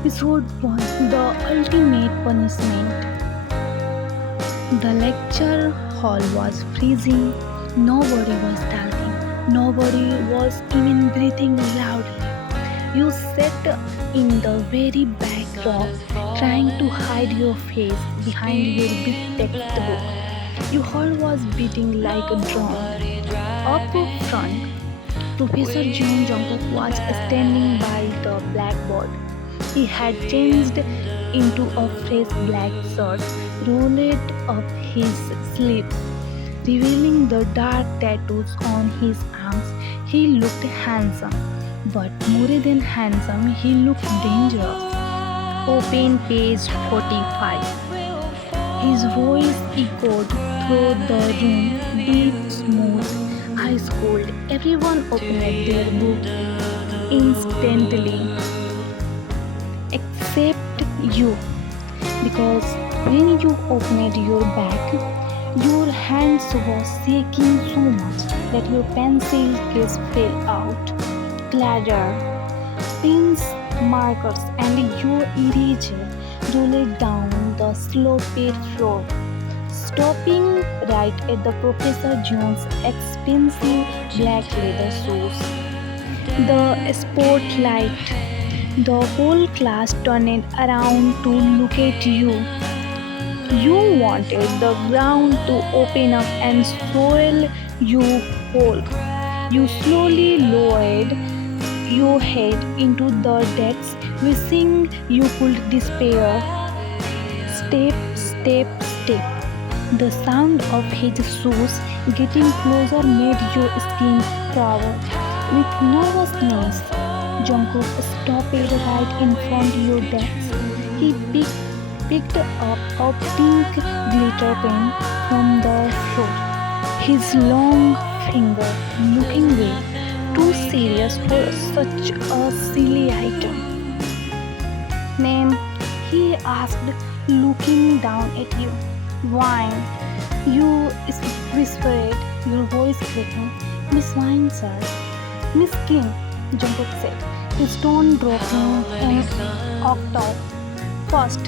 Episode 1, The Ultimate Punishment. The lecture hall was freezing. Nobody was talking. Nobody was even breathing loudly. You sat in the very back row, trying to hide your face behind your big textbook. Your heart was beating like a drum. Up front, Professor John Jungkook was standing by the blackboard. He had changed into a fresh black shirt, rolled up his sleeves, revealing the dark tattoos on his arms. He looked handsome, but more than handsome, he looked dangerous. Open page 45. His voice echoed through the room, deep, smooth, ice cold. Everyone opened their book instantly, except you, because when you opened your bag, your hands were shaking so much that your pencil case fell out. Glitter, pens, markers, and your eraser rolled down the sloped floor, stopping right at the Professor Jones' expensive black leather shoes. The spotlight. The whole class turned around to look at you. You wanted the ground to open up and swallow you whole. You slowly lowered your head into the depths, wishing you could despair. Step, step, step. The sound of his shoes getting closer made your skin crawl. With nervousness, Jungkook stopped right in front of your desk. He picked up a pink glitter pen from the floor. His long finger looking way too serious for such a silly item. Name? He asked, looking down at you. Wine. You whispered, your voice cracking. Miss Wine, sir. Miss Kim, Jungkook said, his tone dropping an octave. First,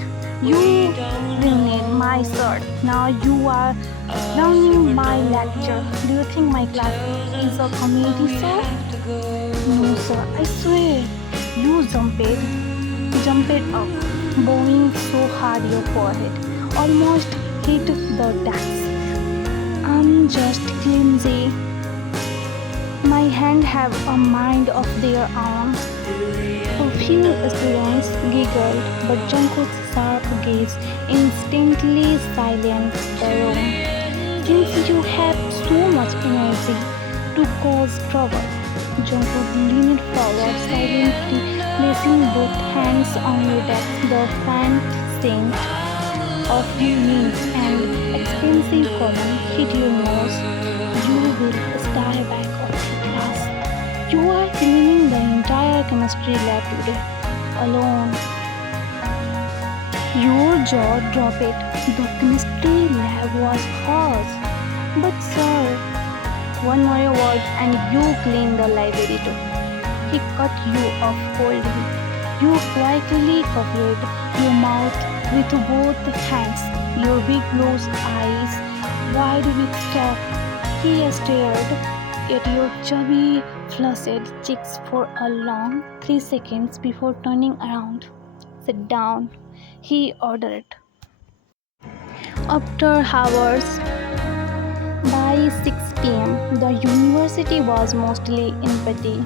you ruined my shirt. Now you are ruining my lecture. Do you think my class is a comedy show? No, sir, I swear. You jumped up, bowing so hard your forehead almost hit the desk. I'm just clumsy. My hands have a mind of their own. A few students giggled, but Jungkook's sharp gaze instantly silenced the room. Since you have so much energy to cause trouble, Jungkook leaned forward, silently placing both hands on your desk. The faint scent of mint and expensive cologne hit your nose. You will stay back of the class. You are cleaning the entire chemistry lab today, alone. Your jaw dropped. The chemistry lab was hers. But sir, one more word and you clean the library too. He cut you off coldly. You quietly covered your mouth with both hands, your big blue eyes wide with shock. He stared at your chubby, flustered cheeks for a long 3 seconds before turning around. Sit down, he ordered. After hours, by 6 pm, the university was mostly empty.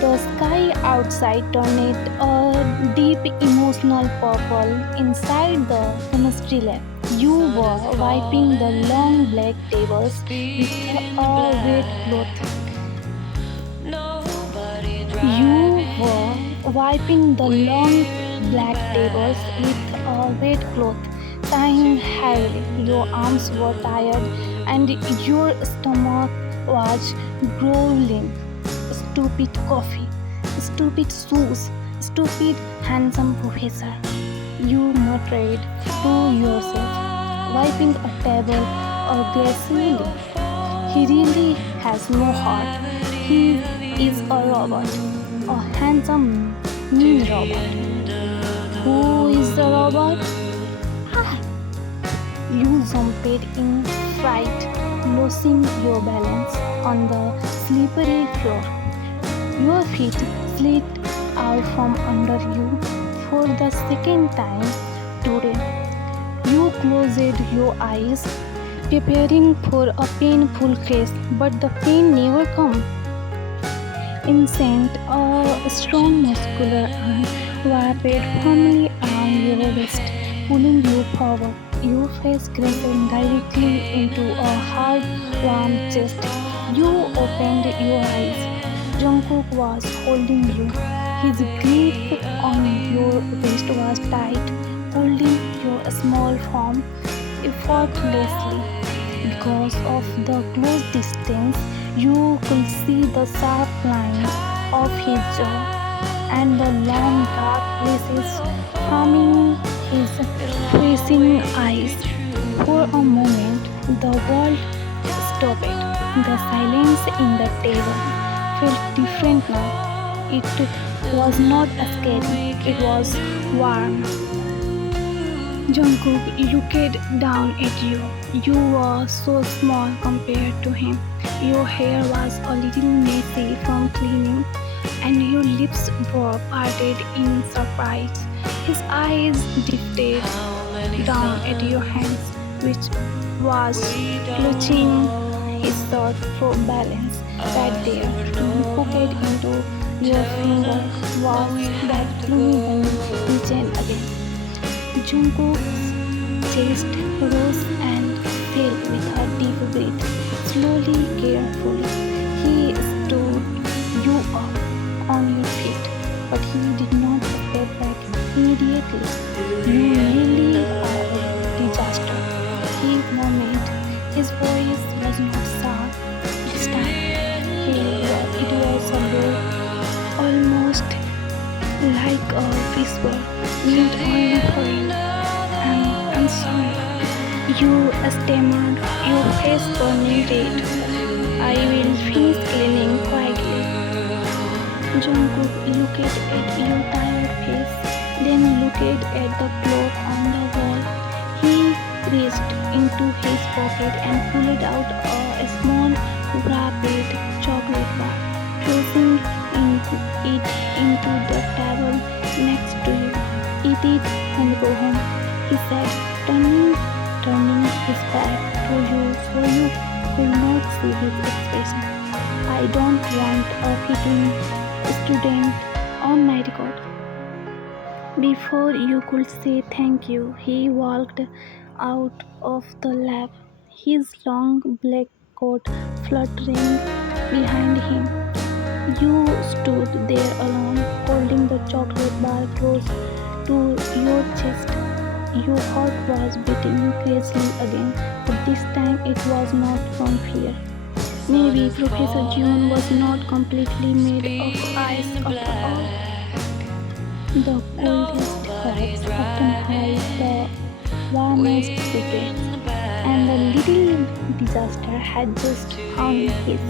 The sky outside turned a deep emotional purple inside the chemistry lab. You were wiping the long black tables with a wet cloth. You were wiping the long black tables with a wet cloth, sighing heavily. Your arms were tired and your stomach was growling. Stupid coffee, stupid shoes, stupid handsome professor. You muttered to yourself, wiping a table aggressively. He really has no heart. He is a robot, a handsome mean robot. Who is the robot? Ah, you jumped in fright, losing your balance on the slippery floor. Your feet slid out from under you for the second time today. You closed your eyes, preparing for a painful case, but the pain never comes. Instant, a strong muscular arm wrapped firmly around your wrist, pulling you forward. Your face grazing directly into a hard, warm chest. You opened your eyes. Jungkook was holding you. His grip on your wrist was tight, holding your small form effortlessly. Because of the close distance, you could see the sharp lines of his jaw and the long dark places forming his facing eyes. For a moment, the world stopped. The silence in the table felt different now. It was not scary, it was warm. Jungkook looked down at you. You were so small compared to him. Your hair was a little messy from cleaning, and your lips were parted in surprise. His eyes drifted down at your hands, which was clutching his sword for balance. Right there, hooked into your finger, was that gloomy region again. Jungkook's chest rose and fell with a deep breath. Slowly, carefully, he stood you up on your feet, but he did not step back immediately. You really are a disaster. He murmured. His voice was not sharp this time. It was a low, almost like a whisper, meant only for him. I'm sorry. You stammered, your face burning red. I will finish cleaning quietly. Jungkook looked at your tired face, then looked at the clock on the wall. He reached into his pocket and pulled out a small wrapped chocolate bar, tossing it into the table next to you. Eat it and go home, he said, turning his back to you so you could not see his expression. I don't want a fitting student on my record. Before you could say thank you, he walked out of the lab, his long black coat fluttering behind him. You stood there alone, holding the chocolate bar close to your chest. Your heart was beating crazily again, but this time it was not from fear. Maybe Professor June was not completely made of ice after all. The coldest hearts often hide the warmest secrets, and the little disaster had just found his.